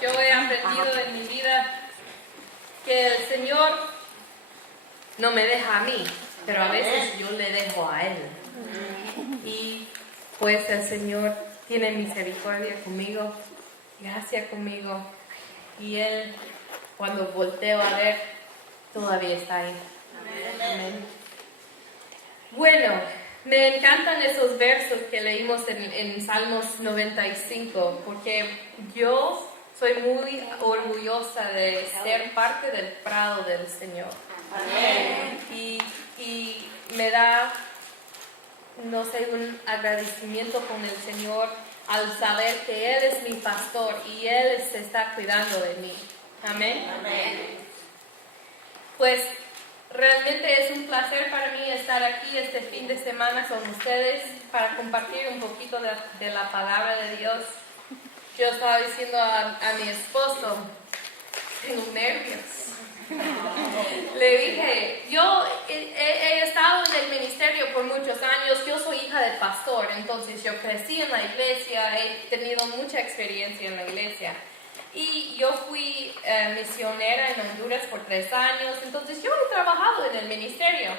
Yo he aprendido en mi vida que el Señor no me deja a mí, pero a veces yo le dejo a Él. Y pues el Señor tiene misericordia conmigo, gracia conmigo, y Él, cuando volteo a ver, todavía está ahí. Amén. Bueno, me encantan esos versos que leímos en Salmos 95, porque yo soy muy orgullosa de ser parte del prado del Señor. Amén. Y me da, no sé, un agradecimiento con el Señor al saber que Él es mi pastor y Él se está cuidando de mí. Amén. Amén. Pues realmente es un placer para mí estar aquí este fin de semana con ustedes para compartir un poquito de la palabra de Dios. Yo estaba diciendo a mi esposo, tengo nervios. Le dije, yo he estado en el ministerio por muchos años, yo soy hija del pastor, entonces yo crecí en la iglesia, he tenido mucha experiencia en la iglesia. Y yo fui misionera en Honduras por 3 años, entonces yo he trabajado en el ministerio.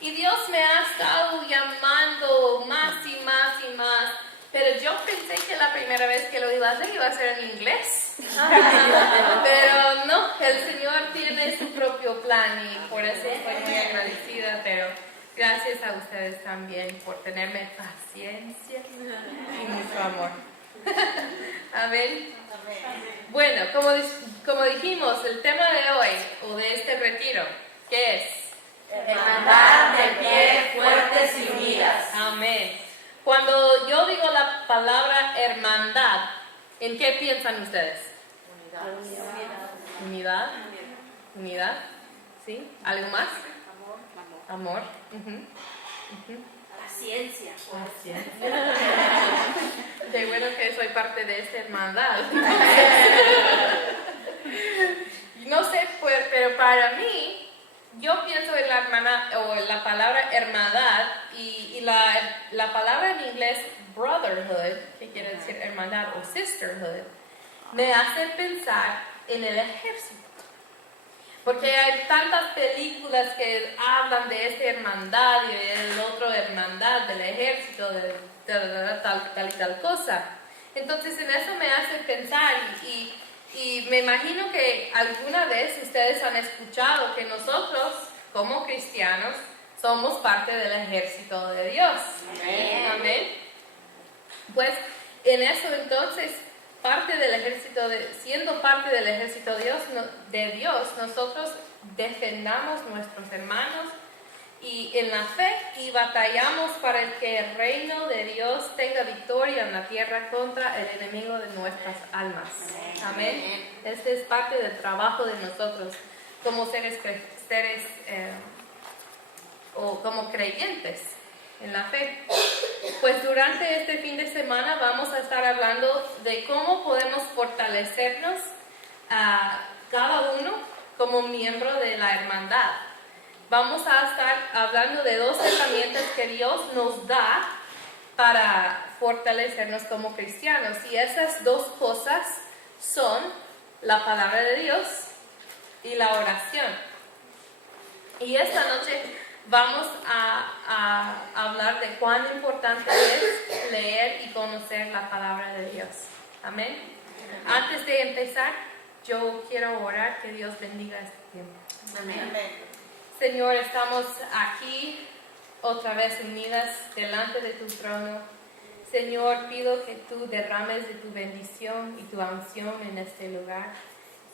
Y Dios me ha estado llamando más y más y más, pero yo pensé que la primera vez que lo iba a hacer iba a ser en inglés. Pero no, el Señor tiene su propio plan y por eso estoy muy agradecida, pero gracias a ustedes también por tenerme paciencia y mucho amor. Amén. Bueno, como dijimos, el tema de hoy, o de este retiro, ¿qué es? Hermandad de pie, fuertes y unidas. Amén. Cuando yo digo la palabra hermandad, ¿en qué piensan ustedes? Unidad. Unidad. ¿Sí? ¿Algo más? Amor. Paciencia. Qué bueno que soy parte de esta hermandad. No sé, pero para mí, yo pienso en la hermana, o en la palabra hermandad, y la palabra en inglés brotherhood, que quiere decir hermandad o sisterhood, me hace pensar en el ejército. Porque hay tantas películas que hablan de esta hermandad y del otro hermandad, del ejército, de tal y tal cosa. Entonces en eso me hace pensar y me imagino que alguna vez ustedes han escuchado que nosotros, como cristianos, somos parte del ejército de Dios. Amén. Amén. Pues en eso entonces, siendo parte del ejército de Dios, nosotros defendamos nuestros hermanos y en la fe y batallamos para que el reino de Dios tenga victoria en la tierra contra el enemigo de nuestras almas. Amén. Este es parte del trabajo de nosotros como seres o como creyentes en la fe. Pues durante este fin de semana vamos a estar hablando de cómo podemos fortalecernos a cada uno como miembro de la hermandad. Vamos a estar hablando de 2 herramientas que Dios nos da para fortalecernos como cristianos. Y esas 2 cosas son la palabra de Dios y la oración. Y esta noche vamos a hablar de cuán importante es leer y conocer la palabra de Dios. Amén. Antes de empezar, yo quiero orar que Dios bendiga este tiempo. Amén. Señor, estamos aquí otra vez unidas delante de tu trono. Señor, pido que tú derrames de tu bendición y tu unción en este lugar.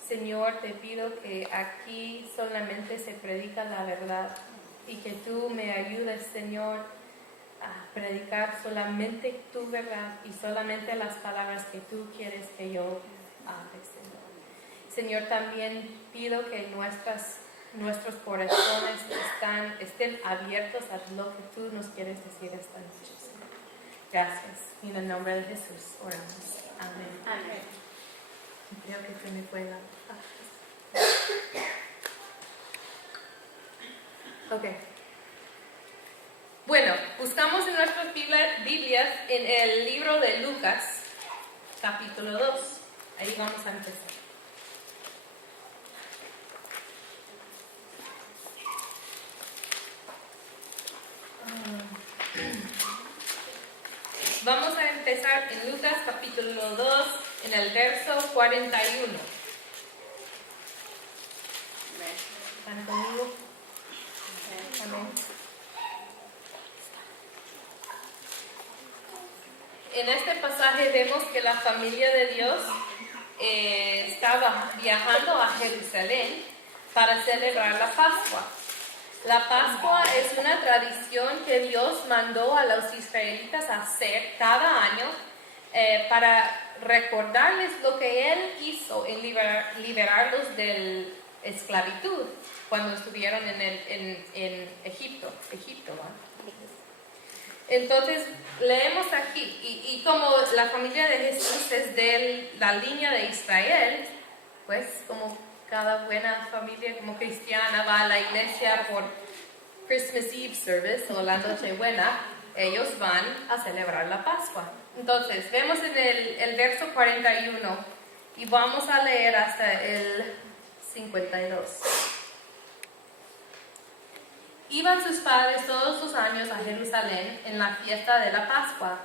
Señor, te pido que aquí solamente se predica la verdad y que tú me ayudes, Señor, a predicar solamente tu verdad y solamente las palabras que tú quieres que yo hable, Señor. Señor, también pido que nuestros corazones estén abiertos a lo que tú nos quieres decir esta noche, Señor. Gracias. Y en el nombre de Jesús oramos. Amén. Amén. Creo que se me fue la... Ok. Bueno, buscamos en nuestras Biblias en el libro de Lucas, capítulo 2. Ahí vamos a empezar. Vamos a empezar en Lucas capítulo 2, en el verso 41. ¿Están conmigo? Amén. En este pasaje vemos que la familia de Dios estaba viajando a Jerusalén para celebrar la Pascua. La Pascua es una tradición que Dios mandó a los israelitas hacer cada año para recordarles lo que Él hizo en liberarlos de la esclavitud cuando estuvieron en Egipto. ¿Va? Entonces, leemos aquí, y como la familia de Jesús es de la línea de Israel, pues como cada buena familia como cristiana va a la iglesia por Christmas Eve service o la Nochebuena, ellos van a celebrar la Pascua. Entonces, vemos en el verso 41 y vamos a leer hasta el 52. Iban sus padres todos los años a Jerusalén en la fiesta de la Pascua,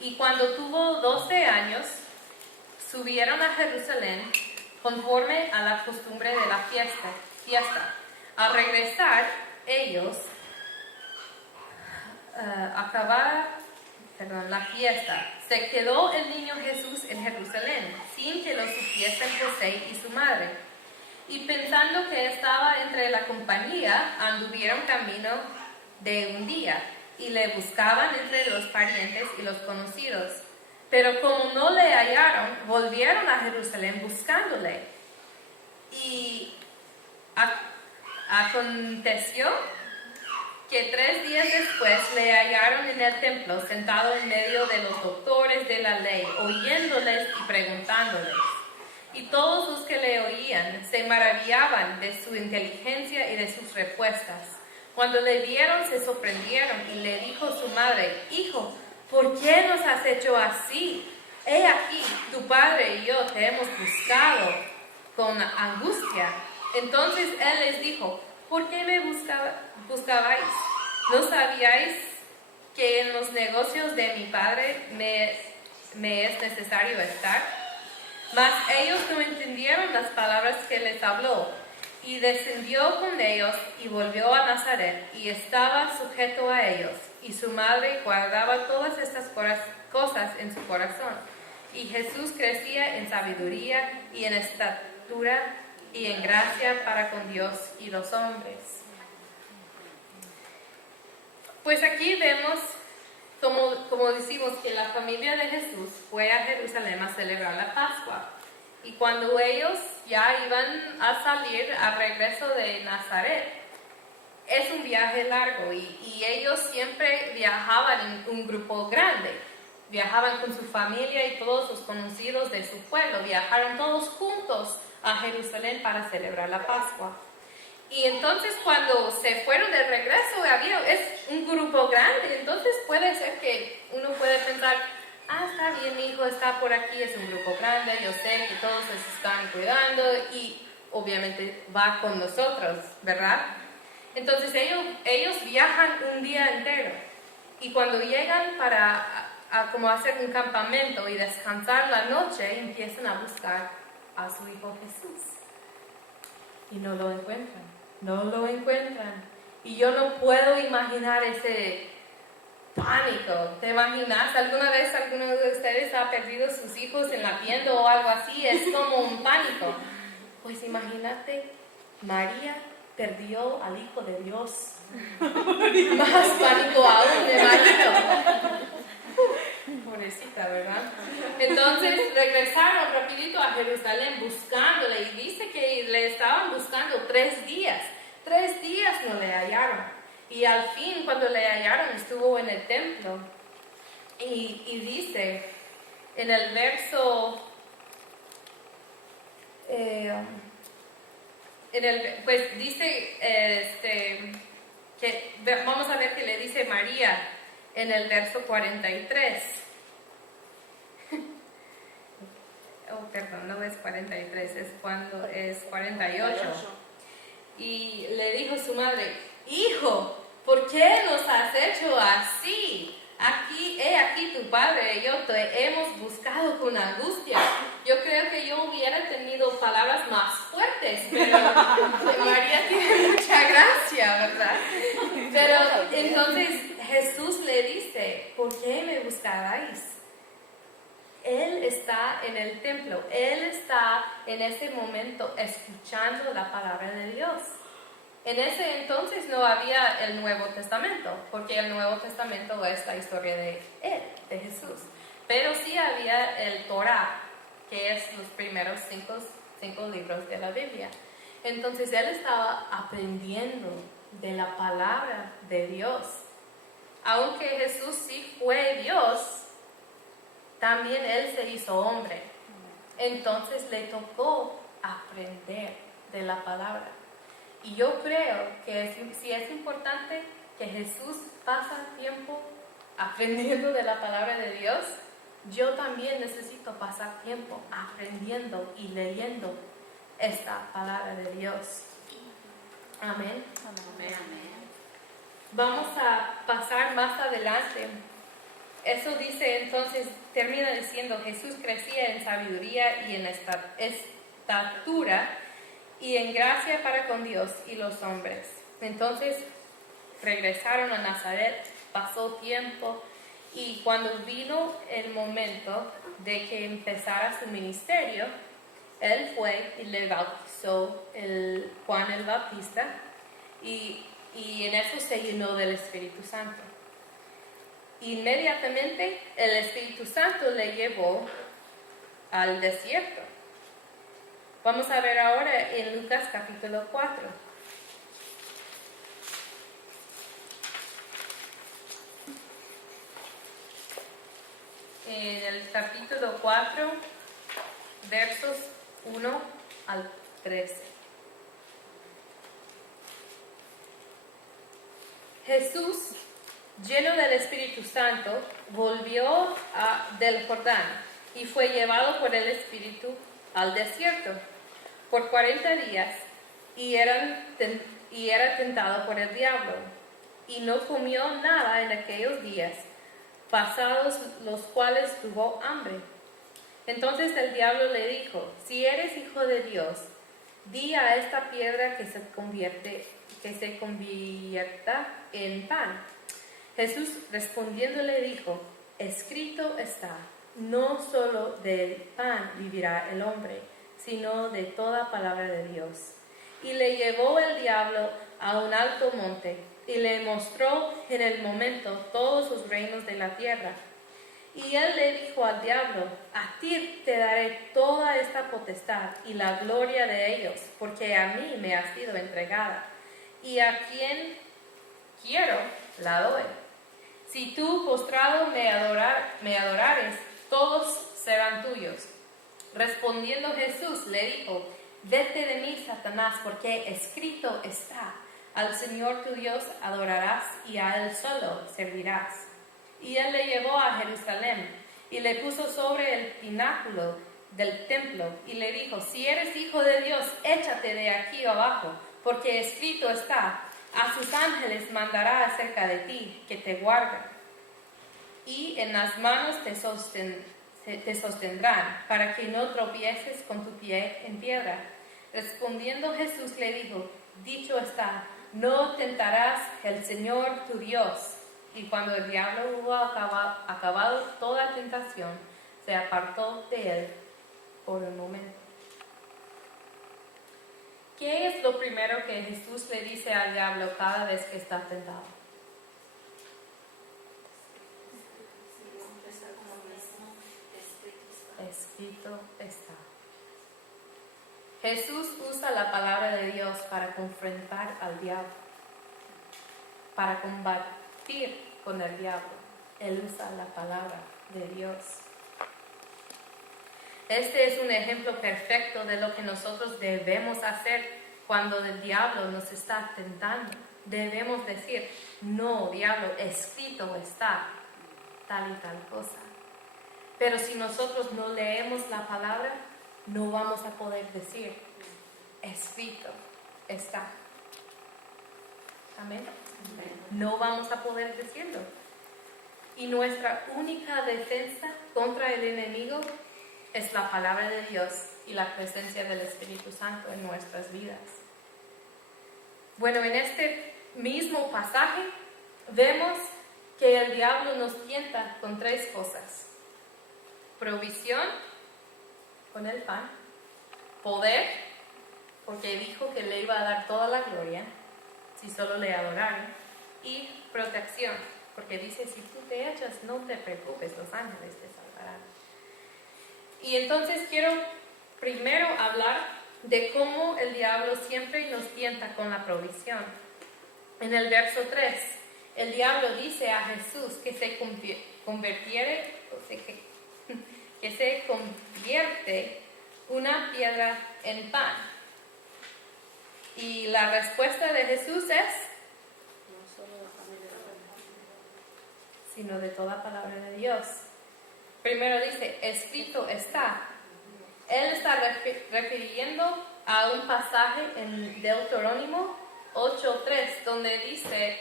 y cuando tuvo 12 años, subieron a Jerusalén conforme a la costumbre de la fiesta. Al regresar, ellos acabara la fiesta. Se quedó el niño Jesús en Jerusalén, sin que lo supiesen José y su madre. Y pensando que estaba entre la compañía, anduvieron camino de un día, y le buscaban entre los parientes y los conocidos. Pero como no le hallaron, volvieron a Jerusalén buscándole. Y aconteció que 3 días después le hallaron en el templo, sentado en medio de los doctores de la ley, oyéndoles y preguntándoles. Y todos los que le oían se maravillaban de su inteligencia y de sus respuestas. Cuando le vieron, se sorprendieron, y le dijo su madre: Hijo, ¿por qué nos has hecho así? He aquí, tu padre y yo te hemos buscado con angustia. Entonces él les dijo: ¿por qué me buscabais? ¿No sabíais que en los negocios de mi padre me es necesario estar? Mas ellos no entendieron las palabras que les habló. Y descendió con ellos y volvió a Nazaret, y estaba sujeto a ellos. Y su madre guardaba todas estas cosas en su corazón. Y Jesús crecía en sabiduría y en estatura y en gracia para con Dios y los hombres. Pues aquí vemos, como decimos, que la familia de Jesús fue a Jerusalén a celebrar la Pascua. Y cuando ellos ya iban a salir al regreso de Nazaret, es un viaje largo, y ellos siempre viajaban en un grupo grande. Viajaban con su familia y todos los conocidos de su pueblo. Viajaron todos juntos a Jerusalén para celebrar la Pascua. Y entonces cuando se fueron de regreso, es un grupo grande, entonces puede ser que uno puede pensar: está bien, mi hijo está por aquí, es un grupo grande, yo sé que todos se están cuidando y obviamente va con nosotros, ¿verdad? Entonces ellos viajan un día entero, y cuando llegan para como hacer un campamento y descansar la noche, empiezan a buscar a su hijo Jesús. Y no lo encuentran. Y yo no puedo imaginar ese pánico. ¿Te imaginas? ¿Alguna vez alguno de ustedes ha perdido sus hijos en la tienda o algo así? Es como un pánico. Pues imagínate, María perdió al Hijo de Dios. Más pánico aún, me imagino. Pobrecita, ¿verdad? Entonces regresaron rapidito a Jerusalén buscándole, y dice que le estaban buscando 3 días. 3 días no le hallaron. Y al fin, cuando le hallaron, estuvo en el templo. Y dice en el verso, pues dice, que vamos a ver que le dice María en el verso 43. perdón, no es 43, es cuando es 48. Y le dijo su madre, hijo, ¿por qué nos has hecho así? Aquí tu padre y yo te hemos buscado con angustia. Yo creo que yo hubiera tenido palabras más fuertes, pero María tiene mucha gracia, ¿verdad? Pero entonces Jesús le dice, ¿por qué me buscabais? Él está en el templo, Él está en ese momento escuchando la palabra de Dios. En ese entonces no había el Nuevo Testamento, porque el Nuevo Testamento es la historia de Él, de Jesús. Pero sí había el Torah, que es los primeros cinco libros de la Biblia. Entonces Él estaba aprendiendo de la palabra de Dios. Aunque Jesús sí fue Dios, también Él se hizo hombre. Entonces le tocó aprender de la palabra. Y yo creo que si es importante que Jesús pasa tiempo aprendiendo de la palabra de Dios, yo también necesito pasar tiempo aprendiendo y leyendo esta palabra de Dios. Amén. Amén. Vamos a pasar más adelante. Eso dice entonces, termina diciendo, Jesús crecía en sabiduría y en estatura y en gracia para con Dios y los hombres. Entonces regresaron a Nazaret, pasó tiempo y cuando vino el momento de que empezara su ministerio, él fue y le bautizó Juan el Bautista y en eso se llenó del Espíritu Santo. Inmediatamente el Espíritu Santo le llevó al desierto. Vamos a ver ahora en Lucas capítulo 4. En el capítulo 4, versos 1 al 13. Jesús, lleno del Espíritu Santo, volvió del Jordán y fue llevado por el Espíritu al desierto por 40 días y era tentado por el diablo. Y no comió nada en aquellos días, pasados los cuales tuvo hambre. Entonces el diablo le dijo, si eres hijo de Dios, di a esta piedra que se convierta en pan. Jesús respondiendo le dijo, escrito está, no solo del pan vivirá el hombre, sino de toda palabra de Dios. Y le llevó el diablo a un alto monte, y le mostró en el momento todos los reinos de la tierra. Y él le dijo al diablo, a ti te daré toda esta potestad y la gloria de ellos, porque a mí me ha sido entregada, y a quien quiero la doy. Si tú postrado me adorares, todos serán tuyos. Respondiendo Jesús le dijo, vete de mí, Satanás, porque escrito está, al Señor tu Dios adorarás y a Él solo servirás. Y Él le llevó a Jerusalén y le puso sobre el pináculo del templo y le dijo, si eres hijo de Dios, échate de aquí abajo, porque escrito está, a sus ángeles mandará acerca de ti, que te guarden, y en las manos te sostendrán, para que no tropieces con tu pie en piedra. Respondiendo Jesús le dijo, dicho está, no tentarás el Señor tu Dios. Y cuando el diablo hubo acabado toda tentación, se apartó de él por un momento. ¿Qué es lo primero que Jesús le dice al diablo cada vez que está tentado? Escrito está. Jesús usa la palabra de Dios para confrontar al diablo, para combatir con el diablo. Él usa la palabra de Dios. Este es un ejemplo perfecto de lo que nosotros debemos hacer cuando el diablo nos está tentando. Debemos decir, no, diablo, escrito está tal y tal cosa. Pero si nosotros no leemos la palabra, no vamos a poder decir, escrito está. Amén. No vamos a poder decirlo. Y nuestra única defensa contra el enemigo es la palabra de Dios y la presencia del Espíritu Santo en nuestras vidas. Bueno, en este mismo pasaje vemos que el diablo nos tienta con tres cosas: provisión, con el pan; poder, porque dijo que le iba a dar toda la gloria si solo le adoraran; y protección, porque dice, si tú te echas, no te preocupes, los ángeles te salvarán. Y entonces quiero primero hablar de cómo el diablo siempre nos tienta con la provisión. En el verso 3, el diablo dice a Jesús que se convierte una piedra en pan. Y la respuesta de Jesús es, sino de toda palabra de Dios. Primero dice, escrito está. Él está refiriendo a un pasaje en Deuterónimo 8:3, donde dice,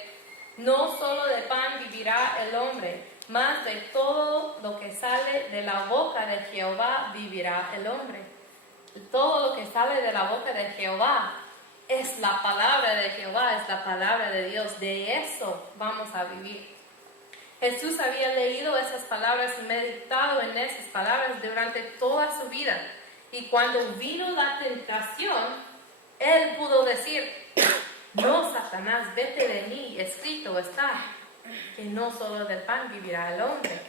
no solo de pan vivirá el hombre, mas de todo lo que sale de la boca de Jehová vivirá el hombre. Todo lo que sale de la boca de Jehová es la palabra de Jehová, es la palabra de Dios. De eso vamos a vivir. Jesús había leído esas palabras y meditado en esas palabras durante toda su vida. Y cuando vino la tentación, él pudo decir, no, Satanás, vete de mí, escrito está, que no solo del pan vivirá el hombre.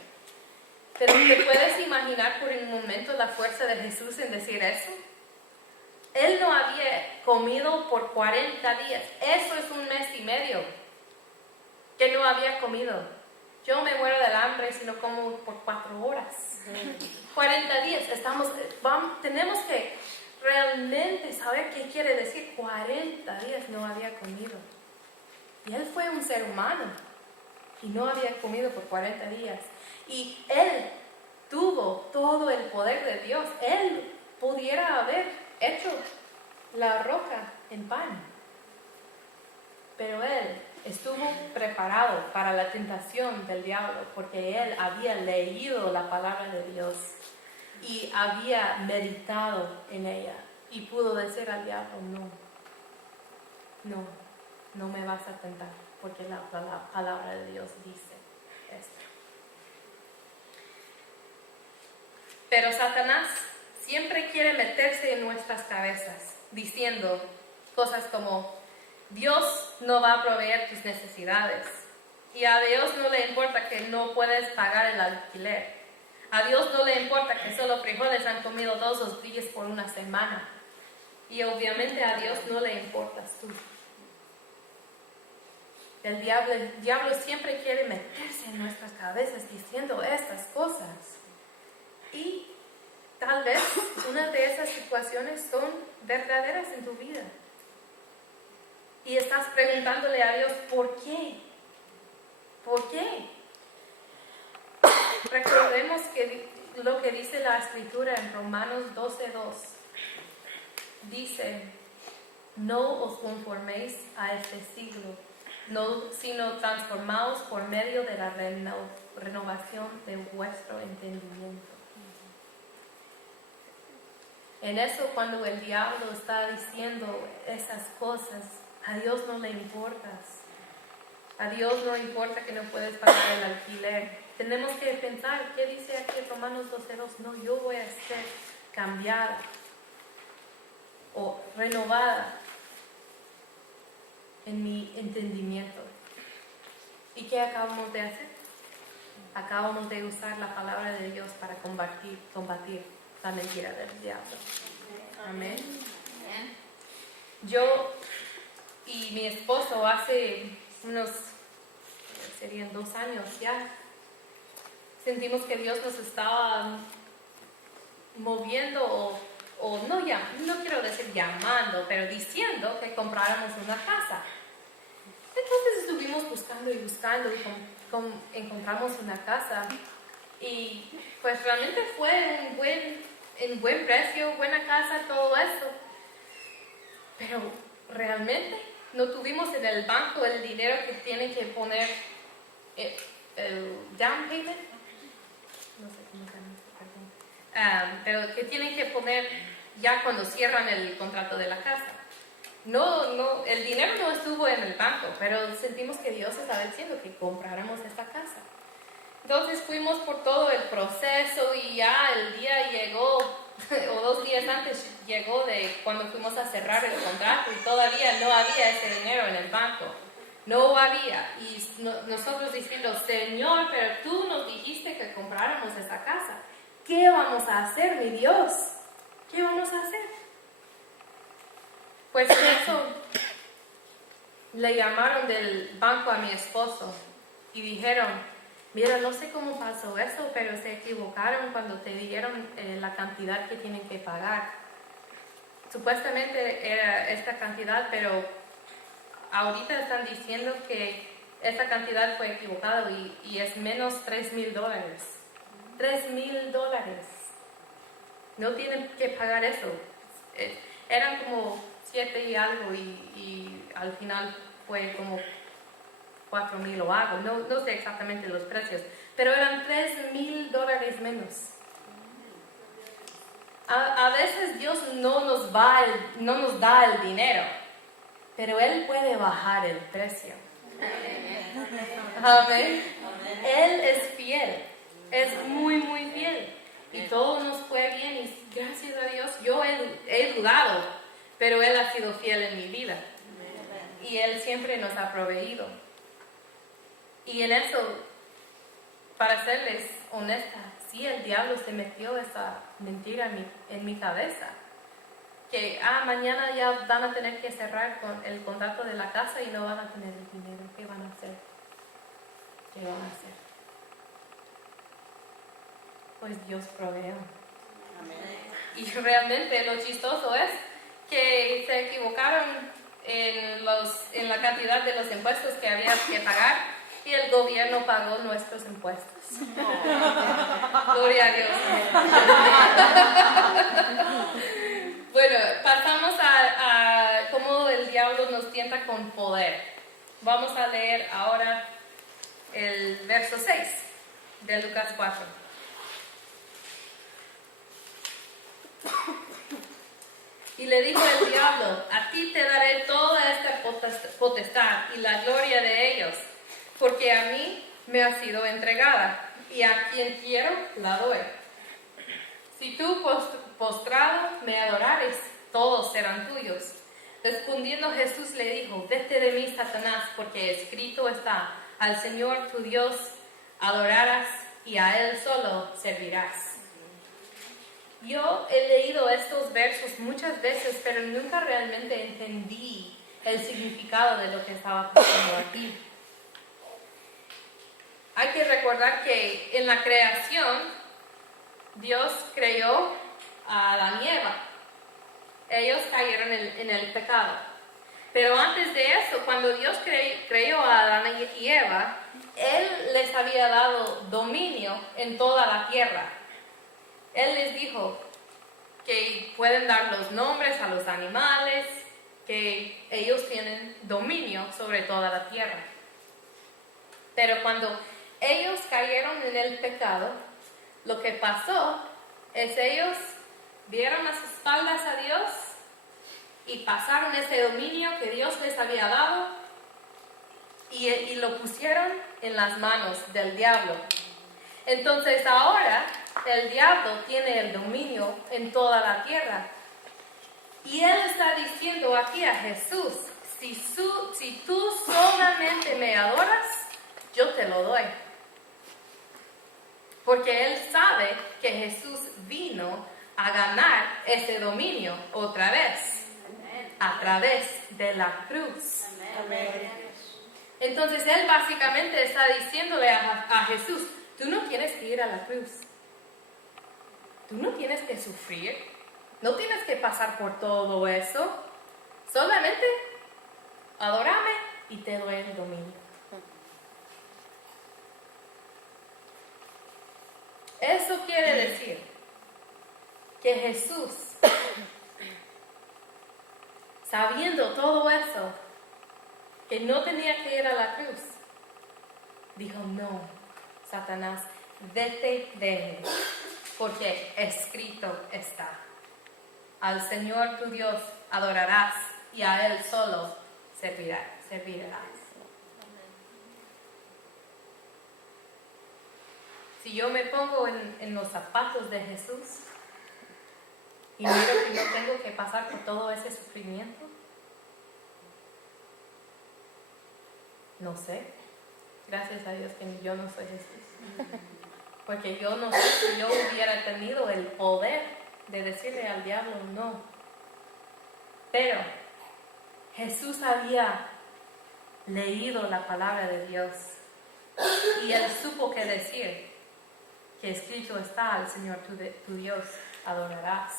Pero ¿te puedes imaginar por un momento la fuerza de Jesús en decir eso? Él no había comido por 40 días. Eso es un mes y medio que no había comido. Yo me muero del hambre si no como por 4 horas. 40 días. Tenemos que realmente saber qué quiere decir. 40 días no había comido. Y él fue un ser humano y no había comido por 40 días. Y él tuvo todo el poder de Dios. Él pudiera haber hecho la roca en pan. Pero él estuvo preparado para la tentación del diablo porque él había leído la palabra de Dios y había meditado en ella y pudo decir al diablo, no me vas a tentar porque la palabra de Dios dice esto. Pero Satanás siempre quiere meterse en nuestras cabezas diciendo cosas como, Dios no va a proveer tus necesidades. Y a Dios no le importa que no puedes pagar el alquiler. A Dios no le importa que solo frijoles han comido 2 o 3 días por una semana. Y obviamente a Dios no le importas tú. El diablo siempre quiere meterse en nuestras cabezas diciendo estas cosas. Y tal vez una de esas situaciones son verdaderas en tu vida. Y estás preguntándole a Dios, ¿por qué? ¿Por qué? Recordemos que lo que dice la Escritura en Romanos 12:2. Dice, no os conforméis a este siglo, sino transformaos por medio de la renovación de vuestro entendimiento. En eso, cuando el diablo está diciendo esas cosas, a Dios no le importas. A Dios no importa que no puedes pagar el alquiler. Tenemos que pensar, ¿qué dice aquí en Romanos 12:2? No, yo voy a ser cambiada o renovada en mi entendimiento. ¿Y qué acabamos de hacer? Acabamos de usar la palabra de Dios para combatir la mentira del diablo. Amén. Yo y mi esposo hace serían 2 años ya, sentimos que Dios nos estaba moviendo o no quiero decir llamando, pero diciendo que compráramos una casa. Entonces estuvimos buscando y encontramos una casa y pues realmente fue en buen precio, buena casa, todo eso. Pero realmente no tuvimos en el banco el dinero que tienen que poner el down payment. No sé cómo se llama, perdón. Pero que tienen que poner ya cuando cierran el contrato de la casa. No, el dinero no estuvo en el banco, pero sentimos que Dios estaba diciendo que compráramos esta casa. Entonces fuimos por todo el proceso y ya el día llegó, o 2 días antes llegó de cuando fuimos a cerrar el contrato y todavía no había ese dinero en el banco. No había. Y nosotros diciendo, Señor, pero tú nos dijiste que compráramos esta casa. ¿Qué vamos a hacer, mi Dios? ¿Qué vamos a hacer? Pues eso, le llamaron del banco a mi esposo y dijeron, mira, no sé cómo pasó eso, pero se equivocaron cuando te dieron la cantidad que tienen que pagar. Supuestamente era esta cantidad, pero ahorita están diciendo que esta cantidad fue equivocada y es menos $3,000. $3,000. No tienen que pagar eso. Eran como 7 y algo y al final fue como 4,000 o algo. No sé exactamente los precios, pero eran $3,000 menos. A veces Dios no nos da el dinero, pero Él puede bajar el precio. Amén. Él es fiel, es muy, muy fiel. Y todo nos fue bien y gracias a Dios yo he dudado, pero Él ha sido fiel en mi vida. Y Él siempre nos ha proveído. Y en eso, para serles honesta, sí, el diablo se metió esa mentira en mi cabeza. Que mañana ya van a tener que cerrar con el contrato de la casa y no van a tener el dinero. ¿Qué van a hacer? ¿Qué van a hacer? Pues Dios proveó. Y realmente lo chistoso es que se equivocaron en la cantidad de los impuestos que había que pagar y el gobierno pagó nuestros impuestos. Gloria a Dios. Bueno, pasamos a cómo el diablo nos tienta con poder. Vamos a leer ahora el verso 6 de Lucas 4. Y le dijo el diablo, a ti te daré toda esta potestad y la gloria de ellos, porque a mí me ha sido entregada, y a quien quiero la doy. Si tú postrado me adorares, todos serán tuyos. Respondiendo Jesús le dijo, vete de mí, Satanás, porque escrito está, al Señor tu Dios adorarás y a Él solo servirás. Yo he leído estos versos muchas veces, pero nunca realmente entendí el significado de lo que estaba pasando aquí. Hay que recordar que en la creación, Dios creó a Adán y Eva. Ellos cayeron en el pecado. Pero antes de eso, cuando Dios creó a Adán y Eva, Él les había dado dominio en toda la tierra. Él les dijo que pueden dar los nombres a los animales, que ellos tienen dominio sobre toda la tierra. Pero cuando ellos cayeron en el pecado, lo que pasó es ellos dieron las espaldas a Dios y pasaron ese dominio que Dios les había dado y lo pusieron en las manos del diablo. Entonces ahora el diablo tiene el dominio en toda la tierra. Y él está diciendo aquí a Jesús, si tú solamente me adoras, yo te lo doy. Porque él sabe que Jesús vino a ganar ese dominio otra vez, a través de la cruz. Entonces él básicamente está diciéndole a Jesús, tú no tienes que ir a la cruz. Tú no tienes que sufrir. No tienes que pasar por todo eso. Solamente adórame y te doy el dominio. Eso quiere decir que Jesús, sabiendo todo eso, que no tenía que ir a la cruz, dijo, no, Satanás, vete de mí, porque escrito está. Al Señor tu Dios adorarás y a Él solo servirás. Si yo me pongo en los zapatos de Jesús y miro que no tengo que pasar por todo ese sufrimiento, no sé. Gracias a Dios que yo no soy Jesús. Porque yo no sé si yo hubiera tenido el poder de decirle al diablo no. Pero Jesús había leído la palabra de Dios y él supo qué decir. Que escrito está, al Señor tu Dios adorarás.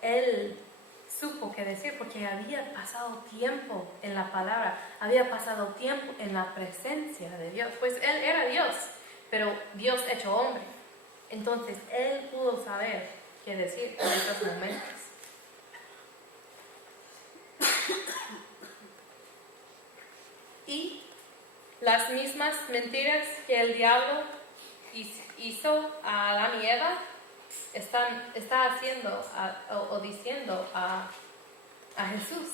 Él supo qué decir porque había pasado tiempo en la palabra, había pasado tiempo en la presencia de Dios. Pues Él era Dios, pero Dios hecho hombre. Entonces Él pudo saber qué decir en esos momentos. Y las mismas mentiras que el diablo hizo a Adán y Eva, está haciendo o diciendo a Jesús.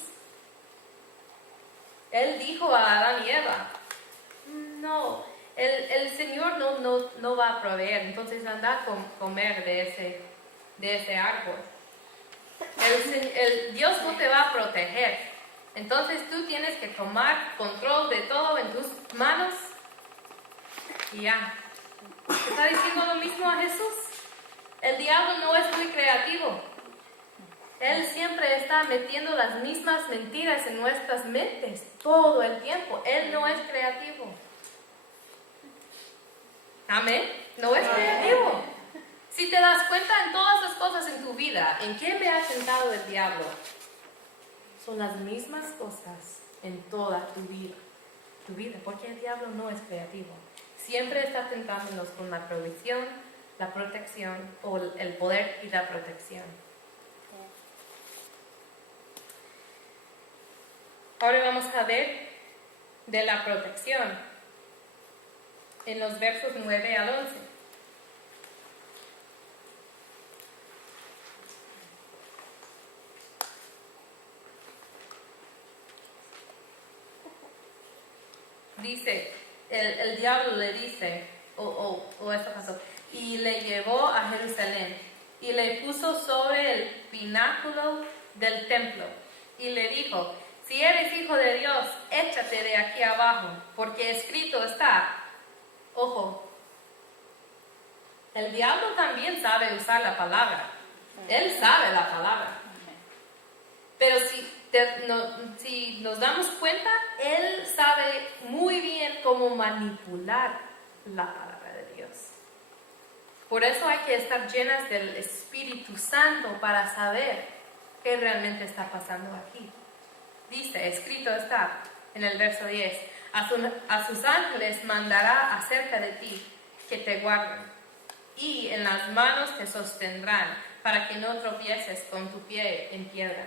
Él dijo a Adán y Eva, no, el Señor no va a proveer, entonces anda a comer de ese árbol. Dios no te va a proteger. Entonces tú tienes que tomar control de todo en tus manos y ya. ¿Está diciendo lo mismo a Jesús? El diablo no es muy creativo. Él siempre está metiendo las mismas mentiras en nuestras mentes todo el tiempo. Él no es creativo. Amén. No es creativo. Si te das cuenta en todas las cosas en tu vida, ¿en qué me ha tentado el diablo? Son las mismas cosas en toda tu vida, porque el diablo no es creativo. Siempre está tentándonos con la provisión, la protección o el poder y la protección. Ahora vamos a ver de la protección en los versos 9 al 11. Dice, el diablo le dice, o esto pasó, y le llevó a Jerusalén y le puso sobre el pináculo del templo y le dijo, si eres hijo de Dios, échate de aquí abajo, porque escrito está. Ojo, el diablo también sabe usar la palabra, él sabe la palabra, pero si nos damos cuenta, él sabe muy bien cómo manipular la palabra de Dios. Por eso hay que estar llenas del Espíritu Santo para saber qué realmente está pasando aquí. Dice, escrito está en el verso 10, a sus ángeles mandará acerca de ti que te guarden, y en las manos te sostendrán para que no tropieces con tu pie en piedra.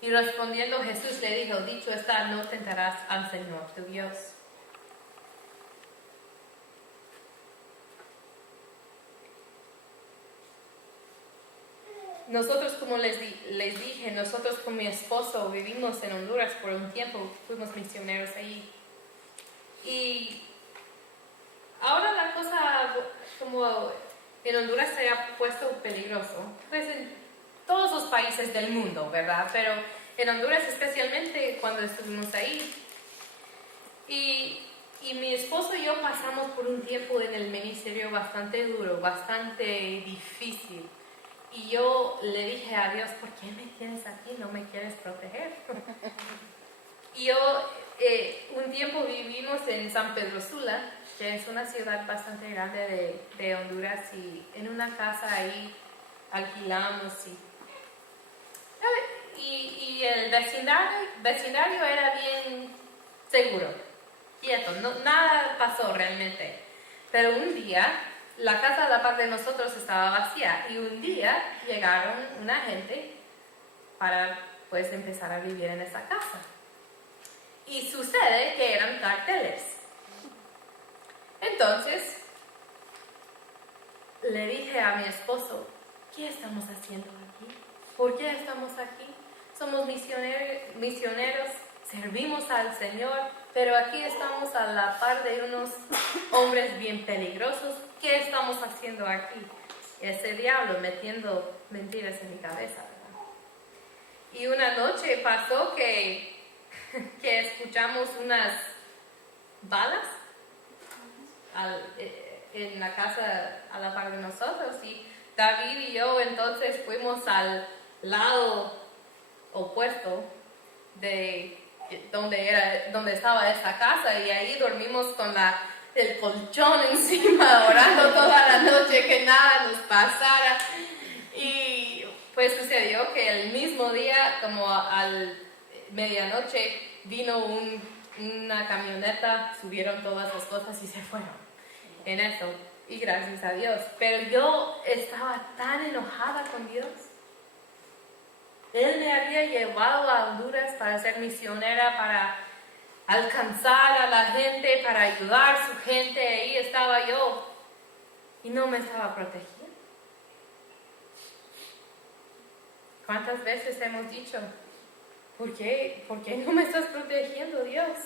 Y respondiendo Jesús le dijo, dicho está, no tentarás al Señor tu Dios. Nosotros, como les dije, nosotros con mi esposo vivimos en Honduras por un tiempo, fuimos misioneros ahí. Y ahora la cosa como en Honduras se ha puesto peligroso, pues en todos los países del mundo, ¿verdad? Pero en Honduras especialmente cuando estuvimos ahí. Y mi esposo y yo pasamos por un tiempo en el ministerio bastante duro, bastante difícil. Y yo le dije a Dios, ¿por qué me tienes aquí? ¿No me quieres proteger? Y yo un tiempo vivimos en San Pedro Sula, que es una ciudad bastante grande de Honduras, y en una casa ahí alquilamos y el vecindario era bien seguro. quieto, nada pasó realmente. Pero un día, la casa a la par de nosotros estaba vacía y un día llegaron una gente para pues empezar a vivir en esa casa. Y sucede que eran carteles. Entonces, le dije a mi esposo, ¿qué estamos haciendo aquí? ¿Por qué estamos aquí? Somos misioneros, servimos al Señor, pero aquí estamos a la par de unos hombres bien peligrosos. ¿Qué estamos haciendo aquí? Ese diablo metiendo mentiras en mi cabeza, ¿verdad? Y una noche pasó que escuchamos unas balas en la casa a la par de nosotros, y David y yo entonces fuimos al lado opuesto de donde estaba esta casa, y ahí dormimos con el colchón encima, orando toda la noche que nada nos pasara. Y pues sucedió que el mismo día, como al medianoche, vino una camioneta, subieron todas las cosas y se fueron en eso, y gracias a Dios. Pero yo estaba tan enojada con Dios. Él me había llevado a Honduras para ser misionera, para alcanzar a la gente, para ayudar a su gente. Ahí estaba yo y no me estaba protegiendo. ¿Cuántas veces hemos dicho, ¿por qué no me estás protegiendo, Dios?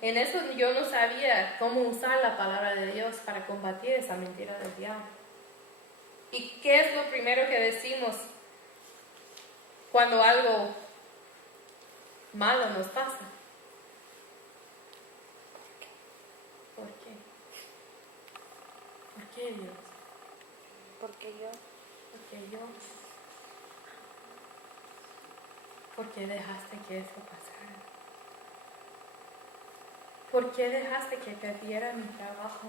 En eso yo no sabía cómo usar la palabra de Dios para combatir esa mentira del diablo. ¿Y qué es lo primero que decimos cuando algo malo nos pasa? ¿Por qué? ¿Por qué, Dios? Porque yo. Porque yo. ¿Por qué dejaste que eso pasara? ¿Por qué dejaste que perdiera mi trabajo?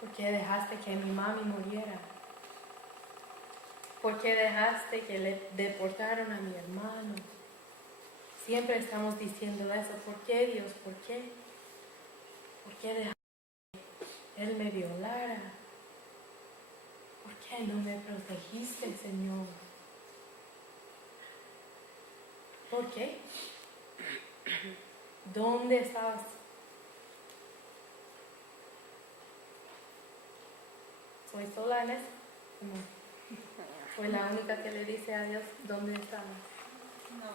¿Por qué dejaste que mi mami muriera? ¿Por qué dejaste que le deportaron a mi hermano? Siempre estamos diciendo eso. ¿Por qué, Dios? ¿Por qué? ¿Por qué dejaste que él me violara? ¿Por qué no me protegiste, Señor? ¿Por qué? ¿Dónde estabas? ¿Soy sola en eso? No. ¿Soy la única que le dice a Dios dónde estabas? No.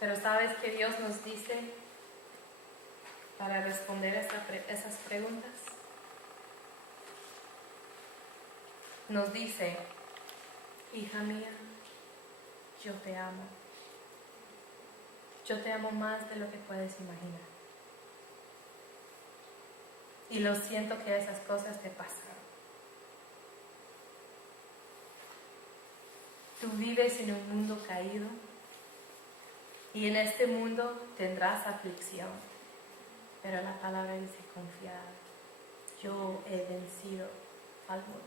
Pero ¿sabes qué Dios nos dice para responder esas preguntas? Nos dice, hija mía, yo te amo. Yo te amo más de lo que puedes imaginar. Y lo siento que esas cosas te pasan. Tú vives en un mundo caído y en este mundo tendrás aflicción. Pero la palabra dice confiar. Yo he vencido al mundo.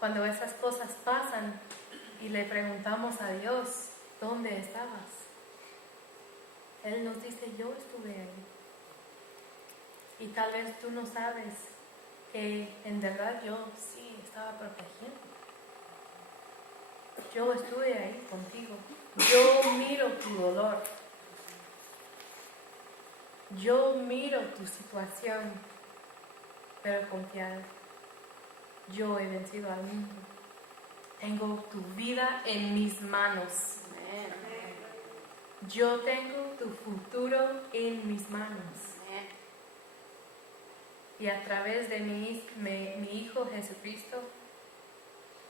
Cuando esas cosas pasan y le preguntamos a Dios, ¿dónde estabas? Él nos dice, yo estuve ahí. Y tal vez tú no sabes que en verdad yo sí estaba protegiendo. Yo estuve ahí contigo. Yo miro tu dolor. Yo miro tu situación. Pero confiad, yo he vencido al mundo. Tengo tu vida en mis manos. Yo tengo tu futuro en mis manos. Y a través de mi Hijo Jesucristo,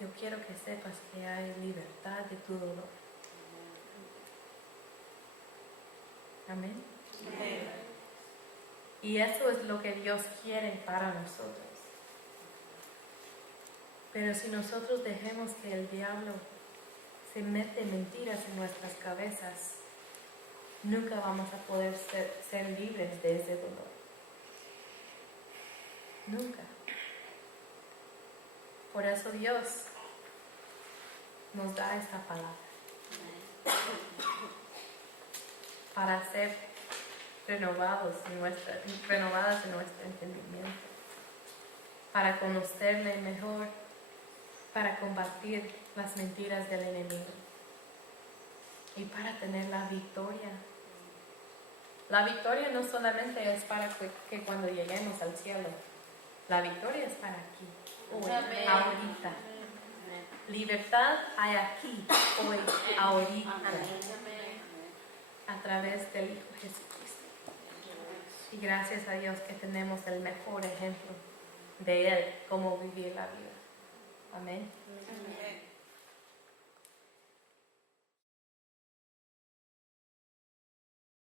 yo quiero que sepas que hay libertad de tu dolor. Amén. Y eso es lo que Dios quiere para nosotros. Pero si nosotros dejemos que el diablo se mete mentiras en nuestras cabezas, nunca vamos a poder ser libres de ese dolor. Nunca. Por eso Dios nos da esta palabra. Para ser renovadas en nuestro entendimiento. Para conocerle mejor. Para combatir las mentiras del enemigo. Y para tener la victoria. La victoria no solamente es para que cuando lleguemos al cielo. La victoria es para aquí, hoy, ahorita. Libertad hay aquí, hoy, ahorita. A través del Hijo Jesucristo. Y gracias a Dios que tenemos el mejor ejemplo de Él, cómo vivir la vida. Amén. Amén.